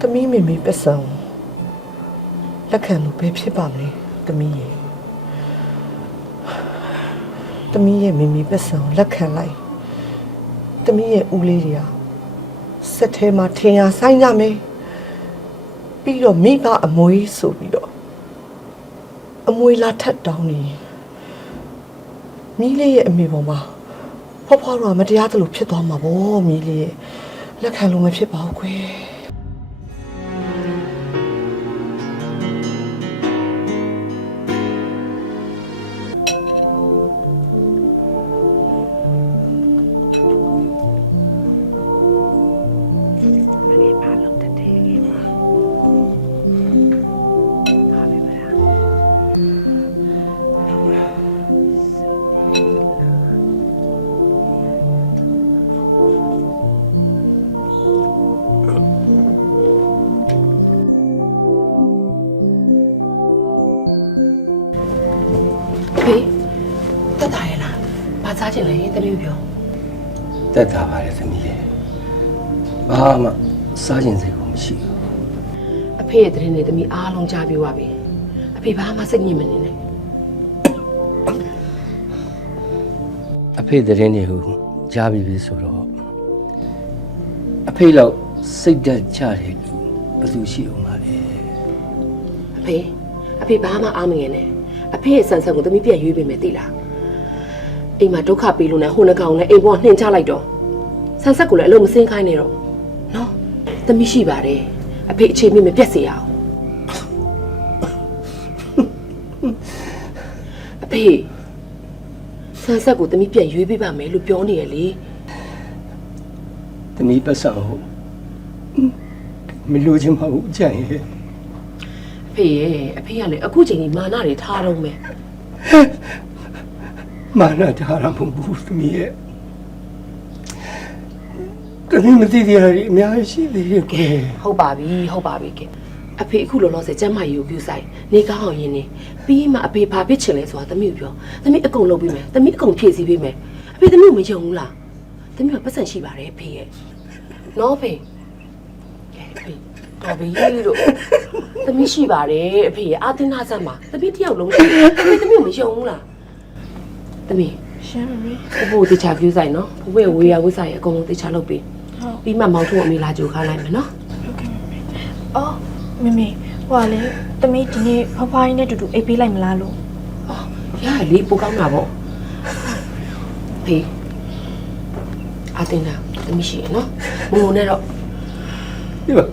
သမီးမေမေပက်ဆံလက်ခံလို့ဘယ်ဖြစ်ပါမလဲသမီးရဲ့သမီးရဲ့မေမေပက်ဆံကိုလက်ခံလိုက်သမီးရဲ့ဦးလေးတွေကစက်ထဲမှာထင်ရဆိုင်ကြမယ်ပြီးတော့မိဘအမွေးဆိုပြီးတော့အမွေလာထက်တောင်းနေမီးလေးရဲ့အမေပေါ်မှာဖွားဖွားတော့မတရားသလိုဖြစ်သွားမှာဗောမီးလေးရဲ့လက်ခံလို့မဖြစ်ပါဘူးကွယ် ဖေးတက်တာရလားဘာစားချင်လဲတမီးပြောတက်တာပါလေသမီးလေးဘာမှစားခြင်းစိတ်ကိုမရှိဘူးအဖေရဲ့တရင်နဲ့တမီးအားလုံးကြားပြီးသွားပြီအဖေဘာမှစိတ်ညစ်မနေနဲ့အဖေတဲ့ရင်တွေကိုကြားပြီးပြီဆိုတော့အဖေလောက်စိတ်တက်ချတဲ့လူဘယ်သူရှိအောင်ပါလဲအဖေအဖေဘာမှအားမငယ်နဲ့ အဖေရဲ့ဆန်ဆန်ကိုတမီးပြက်ရွေးပေးမယ်သိလားအိမ်မှာဒုက္ခပေးလို့နဲ့ဟိုနှကောင်နဲ့အိမ်ပေါ်နှင်ချလိုက်တော့ဆန်ဆက်ကိုလည်းအလုံးမစင်းခိုင်းနဲ့တော့နော်တမီးရှိပါတယ်အဖေအခြေမိမပြက်စေရအောင်အဖေဆန်ဆက်ကိုတမီးပြက်ရွေးပေးပါမယ်လို့ပြောနေရလေသမီးပတ်စံဟုတ်မလို့ချင်ပါဘူးကြံ့ရဲ့အ ဖေရဲ့အဖေကလည်းအခုချိန်ကြီးမာနတွေထားတော့မယ်မာနထားရမှာမဟုတ်ဘူးသမီးရဲ့သမီးမသိသေးတာတွေအများကြီးရှိသေးရဲ့ကွယ်ဟုတ်ပါပြီဟုတ်ပါပြီကဲအဖေအခုလောလောဆယ်ကျမ်းမာရေးကိုပြုဆိုင်နေကောင်းအောင်ရင်းနေပြီးမှအဖေဘာဖြစ်ချင်လဲဆိုတာသမီးကိုပြောသမီးအကုန်လုပ်ပေးမယ်သမီးအကုန်ဖြည့်ဆည်းပေးမယ်အဖေသမီးကိုမယုံဘူးလားသမီးကပတ်စံရှိပါတယ်အဖေရဲ့နော်အဖေကဲအဖေ တော်ပြီလို့သမီးရှိပါတယ်အဖေရဲ့အာတင်နာဆန်မှာသမီးတယောက်လုံးရှိတယ်အဖေသမီးကိုမယုံဘူးလားသမီးရှင်မမေဘို့ဘို့တေချာပြုဆိုင်နော်ဘို့ဘို့ဝေယဝိဆိုင်အကုန်လုံးတေချာလုပ်ပေးဟုတ်ပြီးမှမောင်ထုတ်အမေလာကြိုခိုင်းလိုက်မယ်နော်ဟုတ်ကဲ့မမေအော်မမေဟိုကလေတမီးဒီနေ့ဖဖားကြီးနဲ့တူတူအိပ်ပေးလိုက်မလားလို့အော်ရရလေးပိုကောင်းတာပေါ့ဖေးအတင်းတာတမရှိရနော်မုံမုံနဲ့တော့ဒီပါ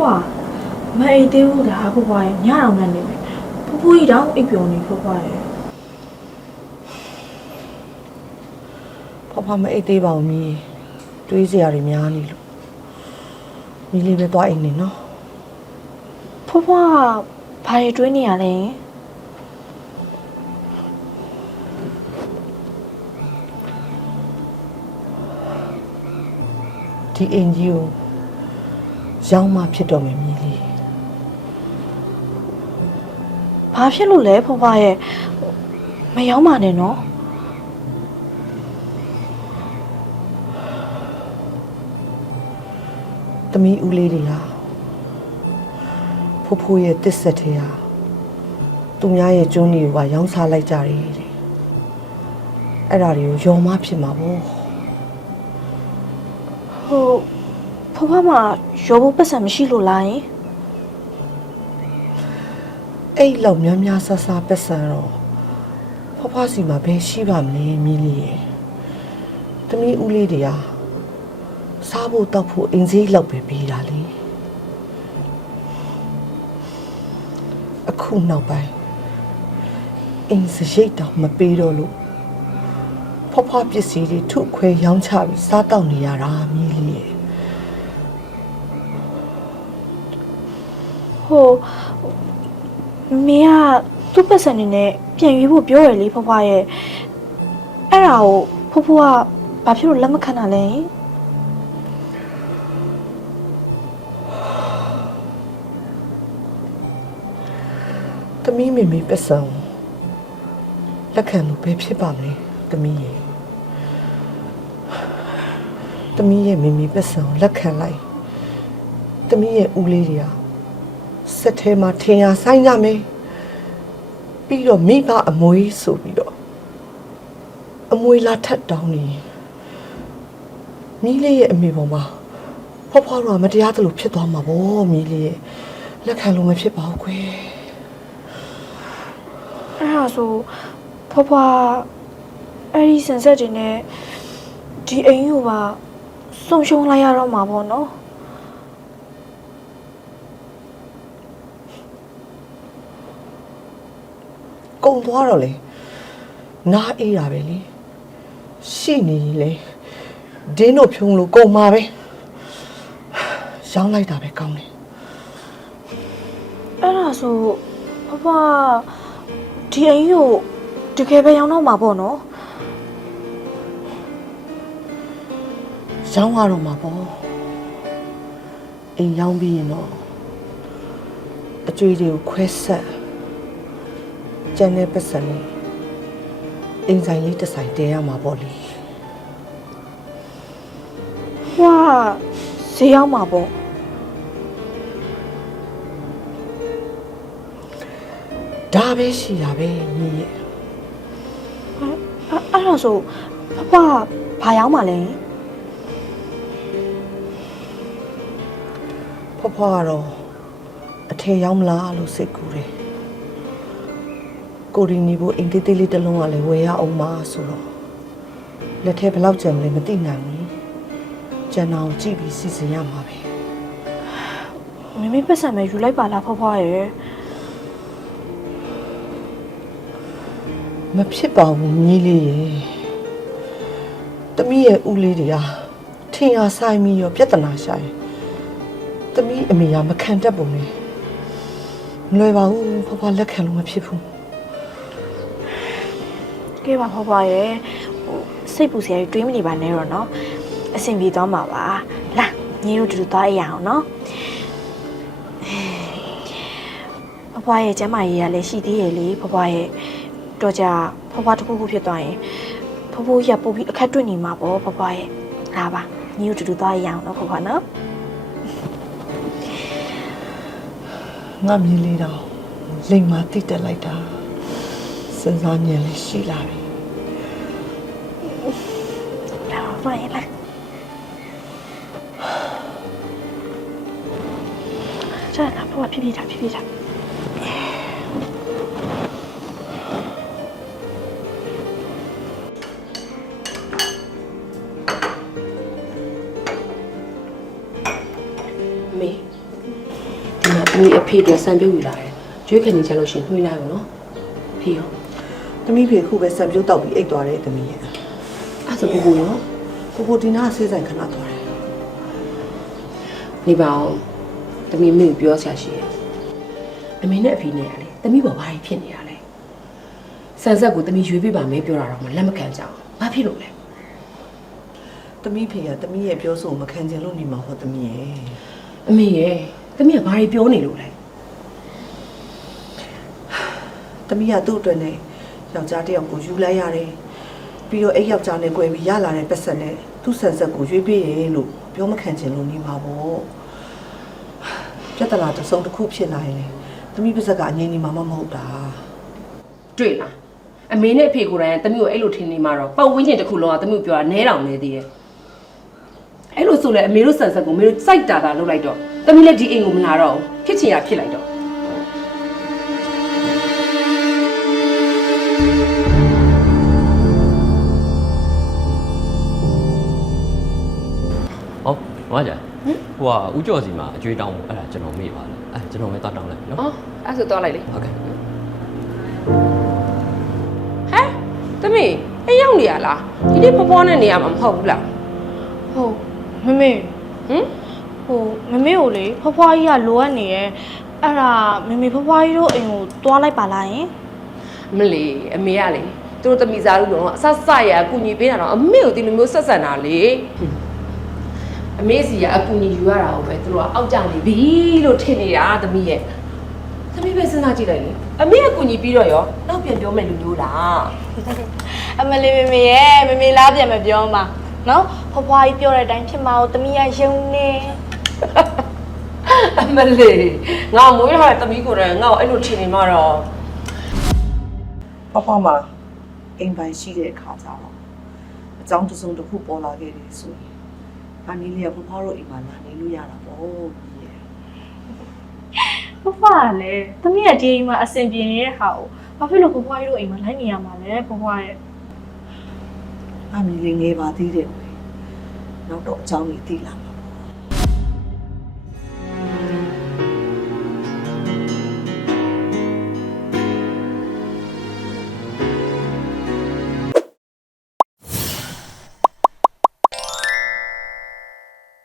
ဟွာမအိပ်သေးဘူးဒါဖဖားရဲ့ညအောင်နဲ့နေမယ်ဖဖူးကြီးတောင်အိပ်ပျော်နေဖဖားရဲ့ဖဖမအိတ်သေးပါဘူးမီးတွေးစရာတွေများနေလို့မီးလေးပဲသွားအိမ်နေနော်ဖဖားဘာရတွေးနေရလဲဒီအိမ်ကြီးကို ရောင်းမှဖြစ်တော့မယ်မီးလေးဘာဖြစ်လို့လဲဖဖားရဲ့မရောက်ပါနဲ့နော်သမီးဦးလေးတွေဟာဖိုးဖိုးရဲ့တစ်ဆက်ထဲဟာသူများရဲ့ကျွန်းတွေကိုပါရောင်းစားလိုက်ကြတယ်တဲ့အဲ့ဒါတွေကိုယုံမှဖြစ်မှာပေါ့ဟို ဖဖားမှာရောဖို့ပတ်စံမရှိလို့လားယင်အဲ့လောက်များများဆဆပက်ဆန်တော့ဖဖွားဖွားစီမှာဘယ်ရှိပါမလဲမီလီရဲ့တမီးဦးလေးတွေကစားဖို့တောက်ဖို့အင်စည်းလောက်ပဲပေးတာလေအခုနောက်ပိုင်းအင်စရိတ်တော့မပေးတော့လို့ဖွားဖွားပစ္စည်းတွေထုခွဲရောင်းချပြီးစားတောက်နေရတာမီလီရဲ့ ဟိုမမေကသူ့ပတ်စံနေနဲ့ပြန်ရွေးဖို့ပြောရလေဖွားဖွားရဲ့အဲ့ဒါကိုဖွားဖွားကဘာဖြစ်လို့လက်မခံတာလဲတမီးမေမေပက်ဆံလက်ခံလို့ပဲဖြစ်ပါမလဲတမီးရဲ့တမီးရဲ့မေမေပက်ဆံလက်ခံလိုက်တမီးရဲ့ဦးလေးတွေက စက်ထဲမှာထင်ရဆိုင်ကြမယ်ပြီးတော့မိဘအမွေးဆိုပြီးတော့အမွေလာထက်တောင်းနေမီးလေးရဲ့အမေပေါ်မှာဖွားဖွားတော့မတရားသလိုဖြစ်သွားမှာဗောမီးလေးရဲ့လက်ခံလို့မဖြစ်ပါဘူးကွယ်အဲ့ဒါဆိုဖွားဖွားအဲ့ဒီစင်ဆက်တွေနဲ့ဒီအိမ်ကိုပါဆုံးရှုံးလိုက်ရတော့မှာပေါ့နော် ကုံသွားတော့လေနားအေးတာပဲလေရှိနေရင်လေဒင်းတို့ဖြုံလို့ကုံမှာပဲရောင်းလိုက်တာပဲကောင်းတယ်အဲ့ဒါဆိုဖွားဖွားဒီအိမ်ကိုတကယ်ပဲရောင်းတော့မှာပေါ့နော်ရောင်းရတော့မှာပေါ့အိမ်ရောင်းပြီးရင်တော့အကျွေးတွေကိုခွဲဆက် ကျန်တဲ့ပတ်စံလေးအိမ်ဆိုင်လေးတစ်ဆိုင်တဲရမှာပေါ့လေဖွားဈေးရောက်မှာပေါ့ဒါပဲရှိတာပဲညီရဲ့အဲ့အဲ့ဒါဆိုဖွားဖွားဘာရောက်မှာလဲဖွားဖွားကတော့အထည်ရောင်းမလားလို့စိတ်ကူတယ် ကိုရီနီဘိုအင်တေးသေးလေးတစ်လုံးကလည်းဝယ်ရအောင်ပါဆိုတော့လက်ထဲဘယ်လောက်ကျန်မလဲမသိနိုင်ဘူးကျန်အောင်ကြည့်ပြီးစီစဉ်ရမှာပဲမမေပတ်စံပဲယူလိုက်ပါလားဖွားဖွားရဲ့မဖြစ်ပါဘူးညီလေးရေတမီးရဲ့ဦးလေးတွေကထင်ရဆိုင်ပြီးရောပြဿနာရှာရင်တမီးအမေကမခံတတ်ပုံလေမလွယ်ပါဘူးဖွားဖွားလက်ခံလို့မဖြစ်ဘူး ကဲပါဖွားဖွားရဲ့ဟိုစိတ်ပူစရာတွေတွေးမနေပါနဲ့တော့နော်အဆင်ပြေသွားမှာပါလာညီတို့တူတူသွားရအောင်နော်ဖွားဖွားရဲ့ကျမ်းမာရေးကလည်းရှိသေးရဲ့လေဖွားဖွားရဲ့တော့ကြဖွားဖွားတစ်ခုခုဖြစ်သွားရင်ဖွားဖွားရပို့ပြီးအခက်တွေ့နေမှာပေါ့ဖွားဖွားရဲ့လာပါညီတို့တူတူသွားရအောင်နော်ဖွားဖွားနော်ငါမြင်လေးတော့လိမ်မာတိတက်လိုက်တာ စဉ်းစားမြင်လေးရှိလာပြီ။ဒါပါရဲ့လား။ကြာတာပေါ်ဖြစ်ဖြစ်တာဖြစ်ဖြစ်တာမေဒီမှာအမေအဖေတို့စံပြုတ်ယူလာတယ်။ကျွေးခင်နေကြလို့ရှင်နှွှေးလိုက်ရောနော်။ဖေရော သမီးဖေခုပဲစံပြုတ်တောက်ပြီးအိတ်သွားတယ်သမီးရဲ့အဲ့ဆိုပူပူရောကိုကိုဒီနာဆေးဆိုင်ခဏသွားတယ်နေပါအောင်တမီးမေကိုပြောဆရာရှိရဲ့အမေနဲ့အဖေနဲ့ရလေတမီးပေါ်ဘာကြီးဖြစ်နေတာလဲဆန်ဆက်ကိုတမီးရွေးပေးပါမယ်ပြောတာတော့မလက်မခံကြအောင်ဘာဖြစ်လို့လဲသမီးဖေကသမီးရဲ့ပြောဆိုကိုမခံချင်လို့နေမှာဟောသမီးရဲ့အမေရဲ့တမီးကဘာကြီးပြောနေလို့လဲသမီးကသူ့အတွက်နဲ့ ယောက်ျားတစ်ယောက်ကိုယူလိုက်ရတယ်ပြီးတော့အဲ့ယောက်ျားနဲ့꿰ပြီးရလာတဲ့ပတ်စံနဲ့သူ့ဆန်ဆက်ကိုရွေးပေးရင်လို့ပြောမခံချင်လို့နေမှာပေါ့ပြဿနာတစ်စုံတစ်ခုဖြစ်လာရင်လေသမီးပါဇက်ကအငြင်းနေမှာမမဟုတ်တာတွေ့လားအမေနဲ့အဖေကိုယ်တိုင်ကတမီးကိုအဲ့လိုထင်နေမှာတော့ပတ်ဝန်းကျင်တစ်ခုလုံးကတမီးကိုပြောတာနဲတောင်နေသေးရဲ့အဲ့လိုဆိုလဲအမေတို့ဆန်ဆက်ကိုအမေတို့စိုက်တာတာလုပ်လိုက်တော့တမီးလည်းဒီအိမ်ကိုမလာတော့ဘူးဖြစ်ချင်ရဖြစ်လိုက်တော့ ဟိုကကြာဟိုကဦးကျော်စီမှာအကျွေးတောင်းဖို့အဲ့ဒါကျွန်တော်မေ့ပါလားအဲကျွန်တော်ပဲတောင်းတောင်းလိုက်နော်အော်အဲ့ဆိုတော့လိုက်လေဟုတ်ကဲ့ဟမ်သမီးအဲ့ရောက်နေရလားဒီနေ့ဖော်ဖော်နဲ့နေရမှာမဟုတ်ဘူးလားဟုတ်မမေဟမ်ဟိုမမေကိုလေဖွားဖွားကြီးကလိုအပ်နေရဲ့အဲ့ဒါမမေဖွားဖွားကြီးတို့အိမ်ကိုတွားလိုက်ပါလားယင်မလီအမေကလေသူတို့တမိစားလို့တော့အဆက်ဆက်ရအကူညီပေးတာတော့အမေကိုဒီလိုမျိုးဆက်ဆံတာလေ အမေစီကအကူညီယူရတာကိုပဲသူတို့ကအောက်ကြနေပြီလို့ထင်နေတာသမီးရဲ့သမီးပဲစဉ်းစားကြည့်လိုက်လေအမေကကူညီပြီးတော့ရောနောက်ပြန်ပြောမယ်လူမျိုးလားအမလေးမမေရဲ့မမေလားပြန်မပြောမှာနော်ဖွားဖွားကြီးပြောတဲ့အတိုင်းဖြစ်မှာကိုတမီးရယုံနေအမလေးငါမွေးထားတဲ့သမီးကိုယ်တိုင်ငါ့ကိုအဲ့လိုထင်နေမှတော့ဖွားဖွားမှာအိမ်ပိုင်ရှိတဲ့အခါကျတော့အကြောင်းတစ်စုံတစ်ခုပေါ်လာခဲ့တယ်ဆိုရင် ဗာနီလေးကဖွားဖွားတို့အိမ်မှာလာနေလို့ရတာပေါ့ကြီးရဲ့ဖွားဖွားကလည်းတမီးရဒီအိမ်မှာအဆင်ပြေနေတဲ့ဟာကိုဘာဖြစ်လို့ဖွားဖွားကြီးတို့အိမ်မှာလိုက်နေရမှာလဲဖွားဖွားရဲ့အမီလေးငယ်ပါသေးတယ်ကွယ်နောက်တော့အကြောင်းကြီးသိလာမှာ